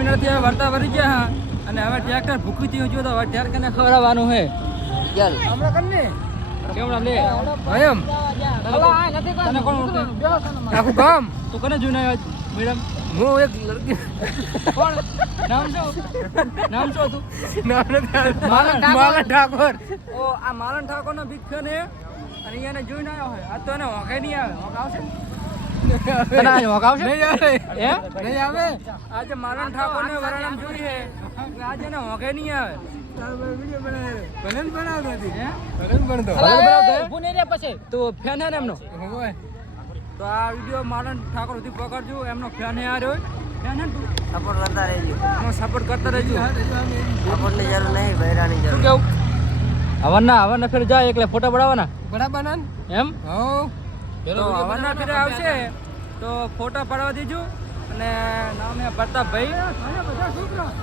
મિનિટથી હવે વર્તા વરી ગયા હા અને હવે ટ્રેક્ટર ભૂખી થયું જો તો હવે ટ્રેક્ટર કને ખવડાવવાનું છે ચાલ હમણાં કને કેવડા લે એમ તને કોણ ઓળખે આખું ગામ તું કને જોઈને આવ્યો મેડમ હું એક લડકી કોણ નામ શું હતું માલન ઠાકોર ઓ આ માલન ઠાકોર નો બીજ છે ને અને એને જોઈને આવ્યો હોય આ તો એને હોકે નહીં આવે હોક આવશે તને આજ હોક આવશે નહીં આવે હે નહીં આવે આજે માલન ઠાકોર ને વરાણામ જોઈ છે આજે એને હોકે નહીં આવે તો ફેન હે ને એમનો તો આ વિડીયો માલન ઠાકોર સુધી પકડજો એમનો ફેન હે આ રહ્યો ફેન હે તું સપોર્ટ કરતા રહેજો સપોર્ટ કરતા રહેજો સપોર્ટની જરૂર નહીં બૈરાની જરૂર કેવું હવનના ફેર જાય એટલે ફોટા પડાવવાના એમ તો હવનના ફેર આવશે તો ફોટા પડાવવા દેજો અને નામ હે પ્રતાપભાઈ